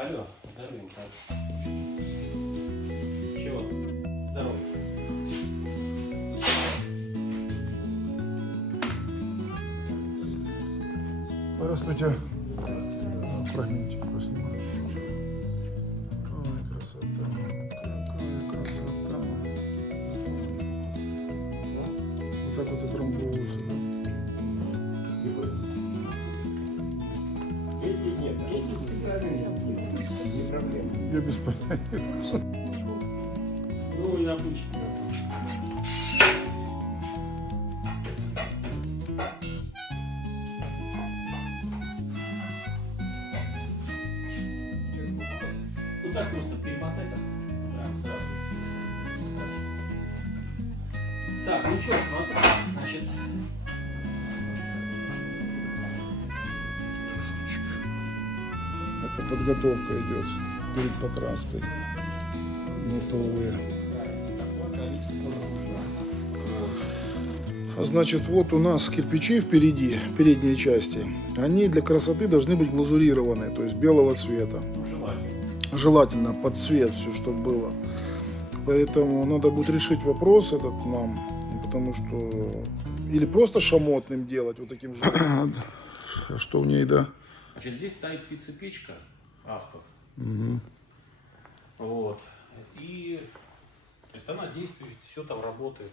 Алло, здоровенько. Чего? Здорово. Здравствуйте. Фрагментик поснимаю. Ой, красота. Какая красота. Вот так вот затрамбовывается, да? Эти нет, эти не ставили вниз, не проблема. Я без понятия. Ну и обычно. Ну так просто перемотай так. Прям сразу. Так, ну что, смотри. Значит, Это подготовка идет перед покраской. Готовые. такое количество нужно. А значит, вот у нас кирпичи впереди, передней части. Они для красоты должны быть глазурированы, то есть белого цвета. Ну, желательно. Желательно под цвет все, чтобы было. Поэтому надо будет решить вопрос этот нам, потому что или просто шамотным делать вот таким же. Что в ней, да? Значит, здесь стоит пицца-печка Астов. Угу. Вот. И то есть она действует, все там работает.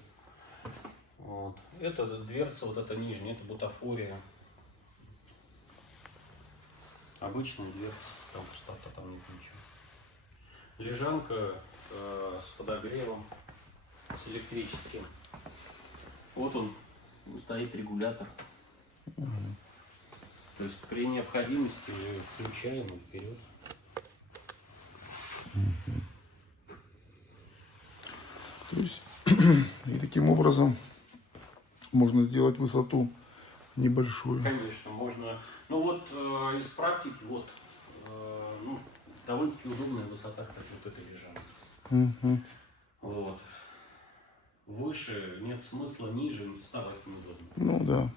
Вот. Это дверца, вот эта нижняя, это бутафория. Обычная дверца, там пустота, там нет ничего. Лежанка с подогревом, с электрическим. Вот он, стоит регулятор. То есть при необходимости включаем и вперед. То есть и таким образом можно сделать высоту небольшую. Конечно, можно. Ну вот из практики, вот, ну, довольно-таки удобная высота, кстати, вот этой лежанки. Угу. Вот. Выше нет смысла, ниже вставать неудобно. Ну да.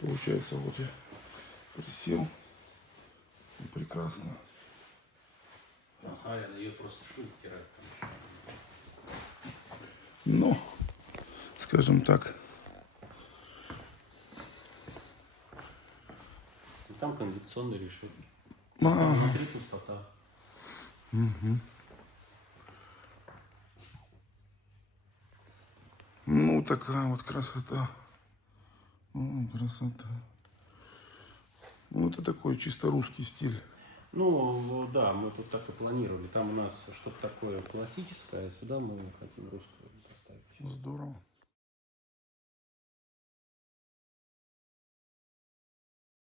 Получается, вот я присел. И прекрасно. Смотри, ее просто швы затирать. Но, скажем так, И там конвекционный решетки. ага. Внутри пустота. Угу. Ну, такая вот красота. О, красота. Ну, это такой чисто русский стиль. Ну, да, мы тут так и планировали. Там у нас что-то такое классическое, а сюда мы хотим русское доставить. Здорово.